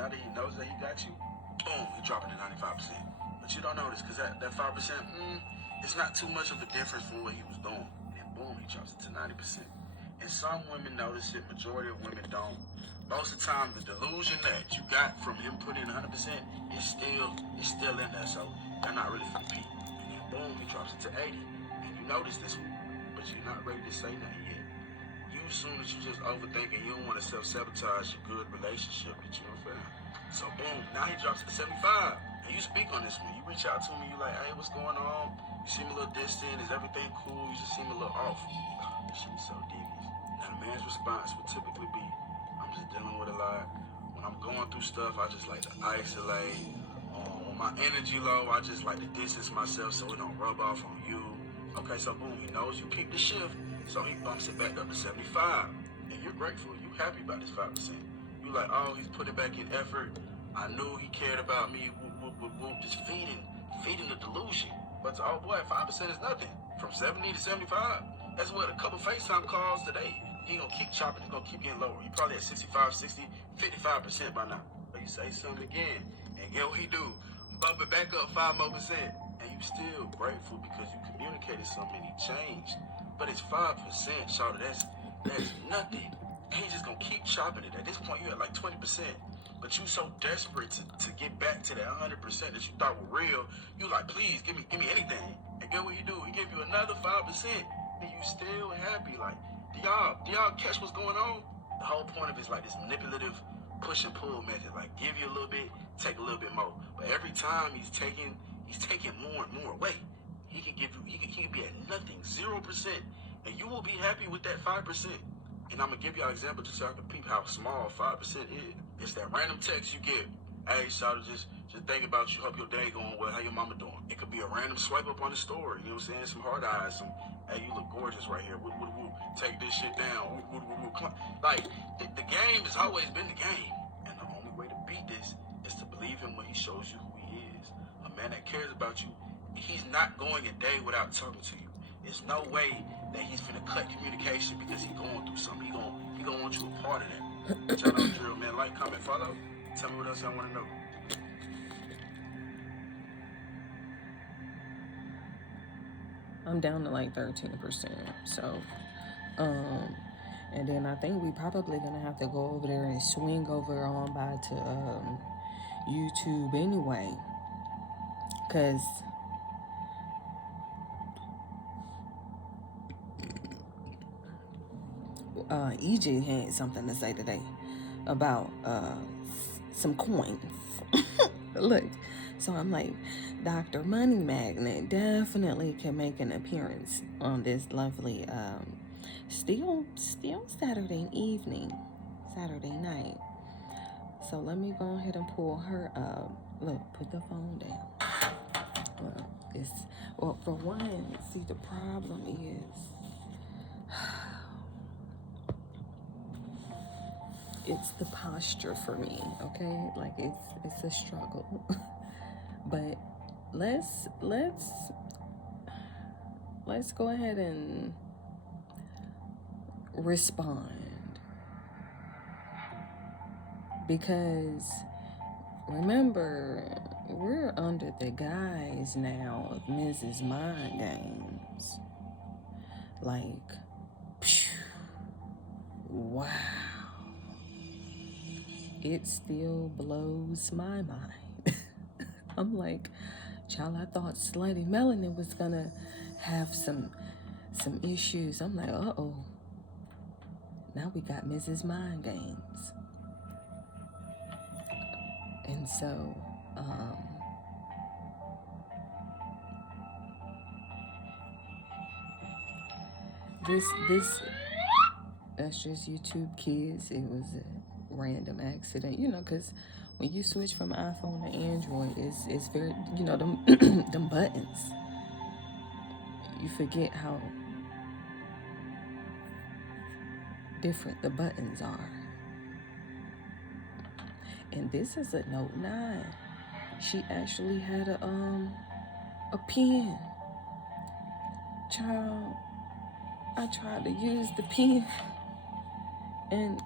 now that he knows that he got you, boom, he dropping to 95%. But you don't notice because that 5%, it's not too much of a difference from what he was doing. And boom, he drops it to 90%. And some women notice it, majority of women don't. Most of the time, the delusion that you got from him putting 100% is still in there. So they're not really for the peak. And then boom, he drops it to 80. And you notice this one, but you're not ready to say nothing yet. You assume that you just overthinking. You don't want to self-sabotage your good relationship that you don't feel. So boom, now he drops to 75. And you speak on this one. You reach out to me, you like, hey, what's going on? You seem a little distant. Is everything cool? You just seem a little off. This shit is so devious. Now the man's response would typically be, I'm just dealing with a lot. When I'm going through stuff, I just like to isolate. When my energy low, I just like to distance myself so it don't rub off on you. Okay, so boom, he knows you peaked the shift, so he bumps it back up to 75. And you're grateful. You happy about this 5%. You like, oh, he's putting back in effort. I knew he cared about me. Whoop, whoop, whoop, whoop. Just feeding the delusion. But to, oh boy, 5% is nothing. From 70 to 75, that's what a couple FaceTime calls today. He gonna keep chopping, it's gonna keep getting lower. You probably at 65, 60, 55% by now. But you say something again, and get what he do? Bump it back up 5 more percent. And you still grateful because you communicated something and he changed. But it's 5%, shawty, that's nothing. And he's just gonna keep chopping it. At this point, you're at like 20%. But you so desperate to get back to that 100% that you thought were real, you like, please, give me anything. And get what he do? He give you another 5%, and you still happy. Like, do y'all catch what's going on? The whole point of it is like this manipulative push and pull method. Like, give you a little bit, take a little bit more. But every time he's taking more and more away. He can be at nothing, 0%, and you will be happy with that 5%. And I'm gonna give y'all an example just so I can peep how small 5% is. It's that random text you get. Hey, shawty, just think about you. Hope your day going well. How your mama doing? It could be a random swipe up on the story. You know what I'm saying? Some hard eyes. Some, hey, you look gorgeous right here. Woo, woo, woo. Take this shit down. Woo, woo, woo, woo. Like, the game has always been the game. And the only way to beat this is to believe him when he shows you who he is. A man that cares about you, he's not going a day without talking to you. There's no way that he's finna cut communication because he's going through something. He gonna want you a part of that. But y'all know the drill, man. Like, comment, follow. Tell me what else y'all want to know. I'm down to like 13%. So, and then I think we probably gonna have to go over there and swing over on by to YouTube anyway, cause EJ had something to say today about some coins. Look, so I'm like, Dr. Money Magnet definitely can make an appearance on this lovely still Saturday evening, Saturday night. So let me go ahead and pull her up. Look, put the phone down. Well, for one, see, the problem is it's the posture for me, okay? Like it's a struggle. But let's go ahead and respond, because remember, we're under the guise now of Mrs. Mind Games. Like, phew, wow. It still blows my mind. I'm like, child, I thought Slutty Melanin was gonna have some issues. I'm like, uh-oh. Now we got Mrs. Mind Games. And so, this that's just YouTube Kids. It was a random accident, you know, because when you switch from iPhone to Android, it's very, you know, them them buttons. You forget how different the buttons are. And this is a Note 9. She actually had a pen. Child, I tried to use the pen, and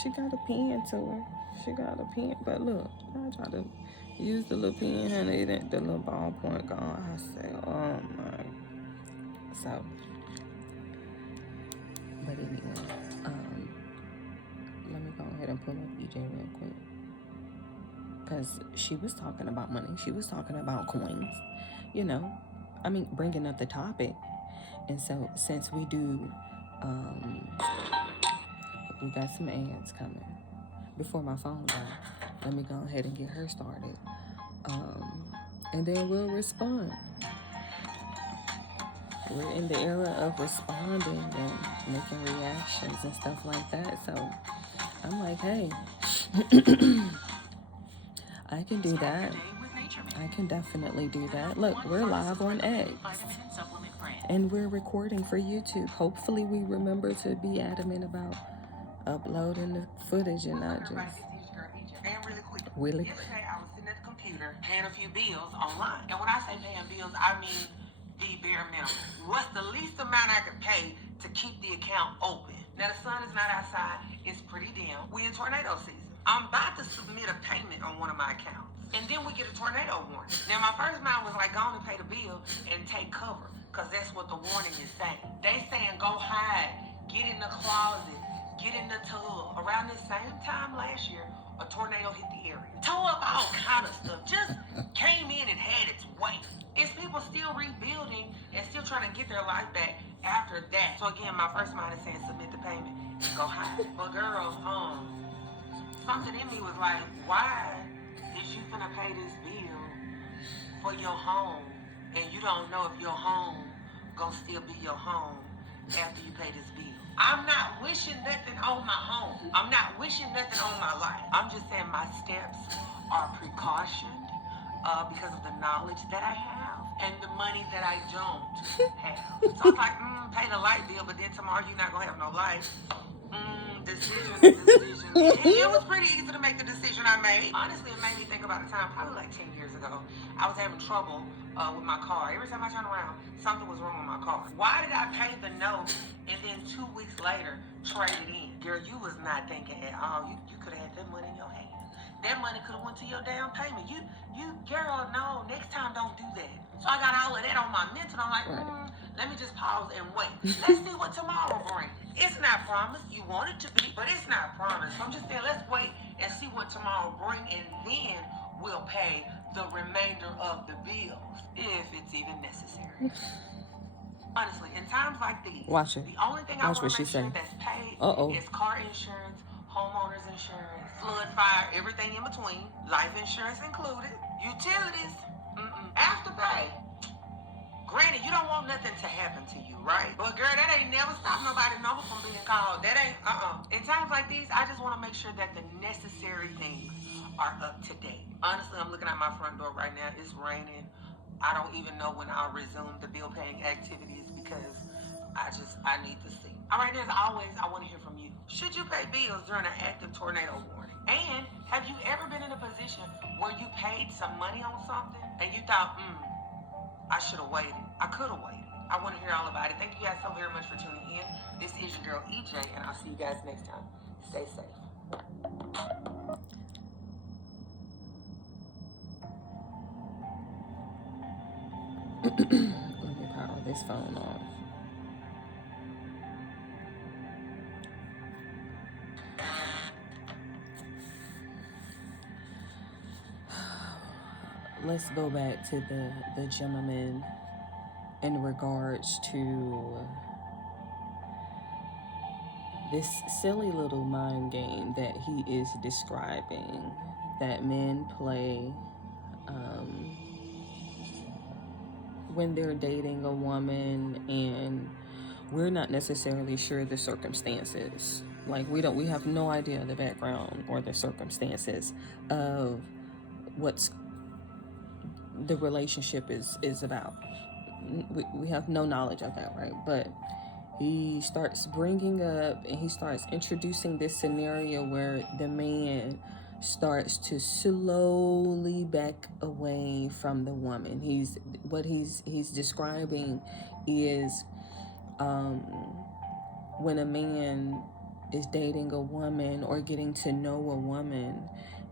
she got a pen to her. She got a pen, but look, I try to use the little pen, honey. The little ballpoint gone. I said, oh my. So, but anyway, let me go ahead and pull up EJ real quick, because she was talking about money. She was talking about coins. You know, I mean, bringing up the topic. And so, since we do, we got some ads coming. Before my phone died, let me go ahead and get her started. And then we'll respond. We're in the era of responding and making reactions and stuff like that. So I'm like, hey, I can do that. I can definitely do that. Look, we're live on X. And we're recording for YouTube. Hopefully we remember to be adamant about uploading the footage and not just... Really quick. Yesterday I was sitting at the computer paying a few bills online. And when I say paying bills, I mean the bare minimum. What's the least amount I could pay to keep the account open? Now the sun is not outside. It's pretty dim. We in tornado season. I'm about to submit a payment on one of my accounts. And then we get a tornado warning. Now my first mind was like, go on and pay the bill and take cover. Because that's what the warning is saying. They saying go hide, get in the closet, get in the tub. Around this same time last year, a tornado hit the area. Tore up all kind of stuff. Just came in and had its way. It's people still rebuilding and still trying to get their life back after that. So again, my first mind is saying submit the payment and go hide. But girl, something in me was like, why is you finna pay this bill for your home and you don't know if your home gonna still be your home after you pay this bill? I'm not wishing nothing on my home. I'm not wishing nothing on my life. I'm just saying my steps are precautioned because of the knowledge that I have and the money that I don't have. So it's like, pay the light bill, but then tomorrow you're not gonna have no light. Decision. It was pretty easy to make the decision I made. Honestly, it made me think about a time, probably like 10 years ago. I was having trouble with my car. Every time I turned around, something was wrong with my car. Why did I pay the note and then 2 weeks later trade it in? Girl, you was not thinking at all. You could have had that money in your hand. That money could have went to your down payment. Girl, no, next time don't do that. So I got all of that on my mental. I'm like, let me just pause and wait. Let's see what tomorrow brings. It's not promised. You want it to be, but it's not promised. So I'm just saying, let's wait and see what tomorrow brings, and then we'll pay the remainder of the bills, if it's even necessary. Honestly, in times like these, Watch it. the only thing I want to make sure that's paid is car insurance, homeowners insurance, flood, fire, everything in between, life insurance included, utilities, afterpay. Granted, you don't want nothing to happen to you, right? But girl, that ain't never stopped nobody's number from being called. That ain't, In times like these, I just want to make sure that the necessary things are up to date. Honestly, I'm looking at my front door right now. It's raining. I don't even know when I'll resume the bill paying activities because I need to see. All right, as always, I want to hear from you. Should you pay bills during an active tornado warning? And have you ever been in a position where you paid some money on something and you thought, I should have waited. I could have waited. I want to hear all about it. Thank you guys so very much for tuning in. This is your girl EJ, and I'll see you guys next time. Stay safe. Let me power this phone off. Let's go back to the gentleman in regards to this silly little mind game that he is describing that men play when they're dating a woman, and we're not necessarily sure the circumstances. Like we have no idea the background or the circumstances of what's the relationship is about. We have no knowledge of that, right? But he starts bringing up and he starts introducing this scenario where the man starts to slowly back away from the woman. He's describing is when a man is dating a woman or getting to know a woman,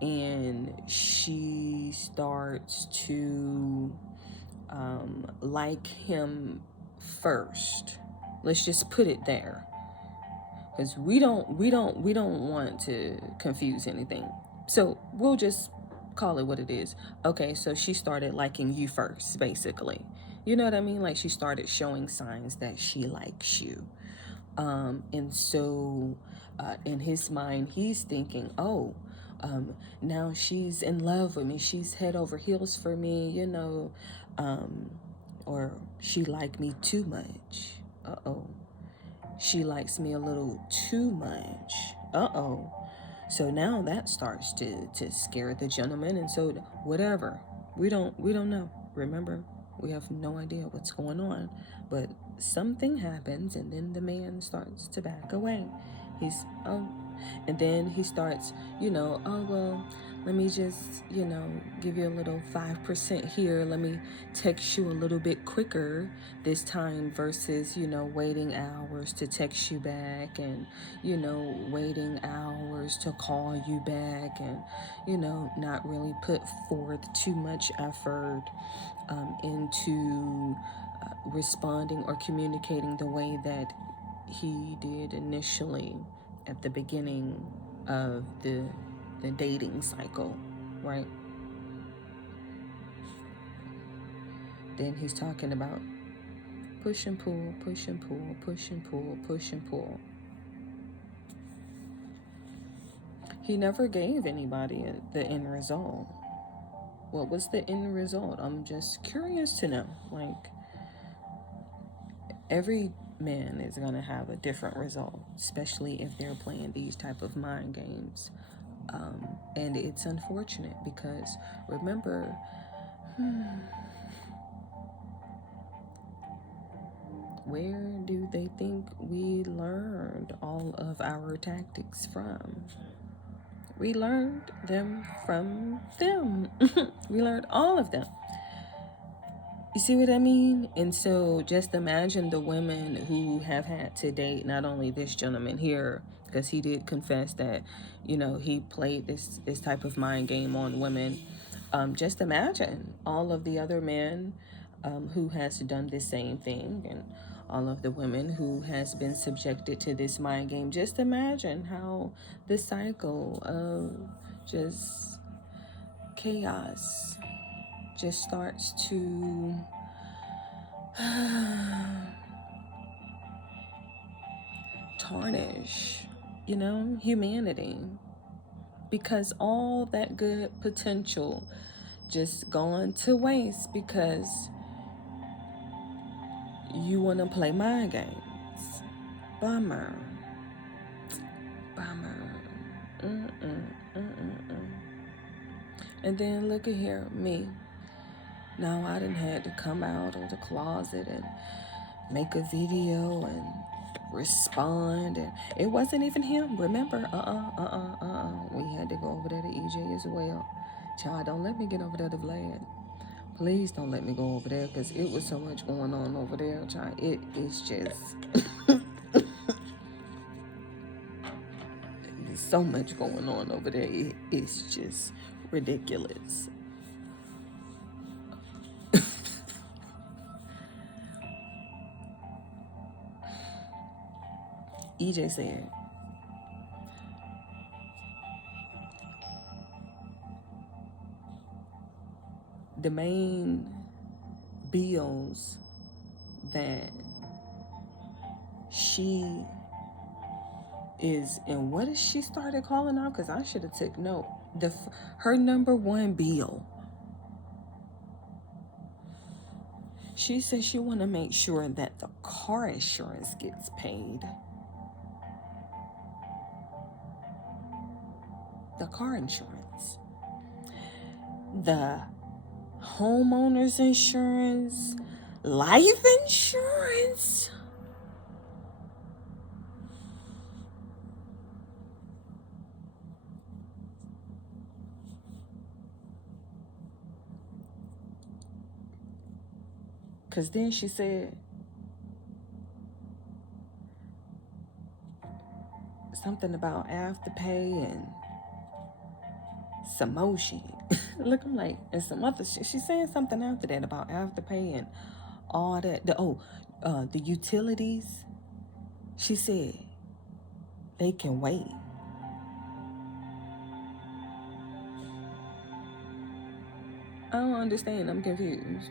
and she starts to like him first. Let's just put it there, because we don't want to confuse anything. So we'll just call it what it is. Okay, so she started liking you first, basically. You know what I mean? Like, she started showing signs that she likes you. And so in his mind, he's thinking, oh, now she's in love with me. She's head over heels for me, you know, or she liked me too much. Uh-oh. She likes me a little too much. Uh-oh. So now that starts to scare the gentleman. And so whatever, we don't know. Remember, we have no idea what's going on, but something happens, and then the man starts to back away. And then he starts, oh, well, let me just, give you a little 5% here. Let me text you a little bit quicker this time versus, waiting hours to text you back, and, waiting hours to call you back, and, not really put forth too much effort into responding or communicating the way that he did initially at the beginning of the dating cycle, right? Then he's talking about push and pull, push and pull, push and pull, push and pull. He never gave anybody the end result. What was the end result? I'm just curious to know. Like, every man is going to have a different result, especially if they're playing these type of mind games. And it's unfortunate because, remember, where do they think we learned all of our tactics from? We learned them from them. We learned all of them. You see what I mean? And so just imagine the women who have had to date not only this gentleman here, because he did confess that, he played this type of mind game on women. Just imagine all of the other men who has done the same thing, and all of the women who has been subjected to this mind game. Just imagine how the cycle of just chaos just starts to tarnish, humanity, because all that good potential just gone to waste because you want to play mind games. Bummer. And then look at here, me. Now I done had to come out of the closet and make a video and respond, and it wasn't even him. Remember, we had to go over there to EJ as well. Child, don't let me get over there to Vlad. Please don't let me go over there, because it was so much going on over there, child. It is just there's so much going on over there. It's just ridiculous. EJ said, the main bills that she is, and what is she started calling out? Because I should have took note. Her number one bill. She says she want to make sure that the car insurance gets paid. The car insurance. The homeowner's insurance. Life insurance. Because then she said, something about Afterpay and some more shit. Look, I'm like, and some other shit. She's saying something after that about Afterpay and all that. The utilities. She said they can wait. I don't understand. I'm confused.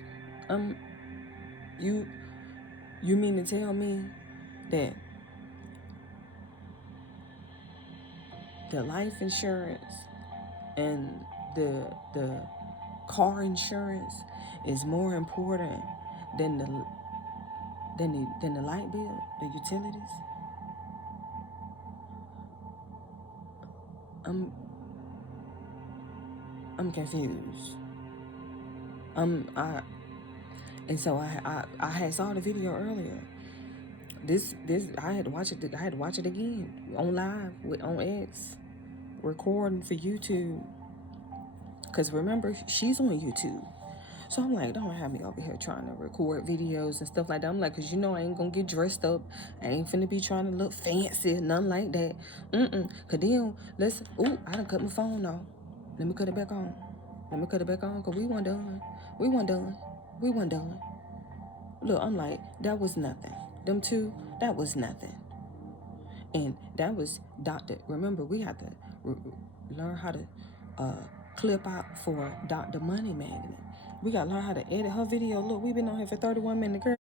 You mean to tell me that the life insurance and the car insurance is more important than the light bill, the utilities? I'm confused. And so I had saw the video earlier. This I had to watch it. I had to watch it again on live on X, recording for YouTube. Cause remember, she's on YouTube. So I'm like, don't have me over here trying to record videos and stuff like that. I'm like, cause you know I ain't gonna get dressed up. I ain't finna be trying to look fancy, nothing like that. Cause then I done cut my phone off. Let me cut it back on. Cause we weren't done. Look, I'm like, that was nothing. Them two, that was nothing. And that was remember, we had to learn how to clip out for Dr. Money Magnet. We got to learn how to edit her video. Look, we've been on here for 31 minutes, girl.